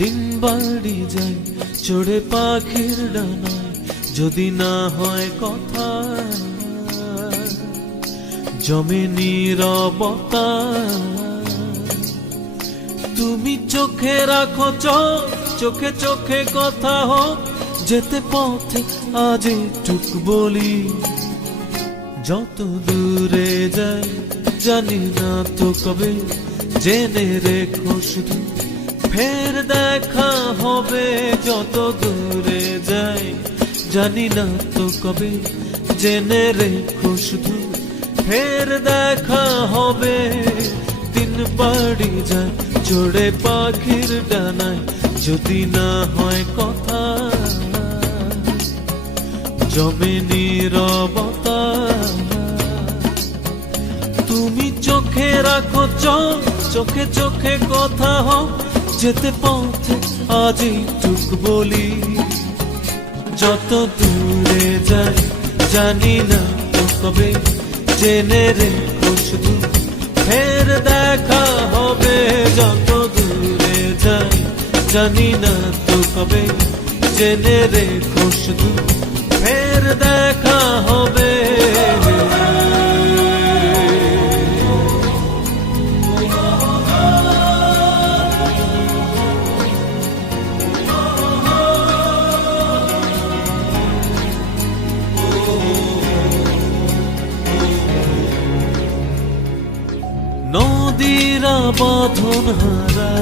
দিন বাড়ি যায় চড়ে পাখির ডানায়, যদি না হয় কথা জমে নীরবতা। তুমি চোখে রাখো চোখ, চোখে চোখে কথা হোক, যেতে পথে আজ টুক বলি। যত দূরে যাই জানি না তো কবে, জেনে রেখো শুধু ফের দেখা হবে। যত দূরে যাই জানি না তো কবে, জেনে রেখো শুধু ফের দেখা হবে। দিন বাড়ি যায় চড়ে পাখির ডানায়, যদি না হয় কথা জমে নীরবতা। তুমি চোখে রাখো চোখ, চোখে চোখে কথা হোক, যেতে পথে আজই টুক বলি। যত দূরে যাই জানি না তো কবে, জেনে রেখো শুধু ফের দেখা হবে। যত দূরে যাই জানি না তো কবে, জেনে রেখো শুধু ফের দেখা হবে। নদীরা বাঁধন হারা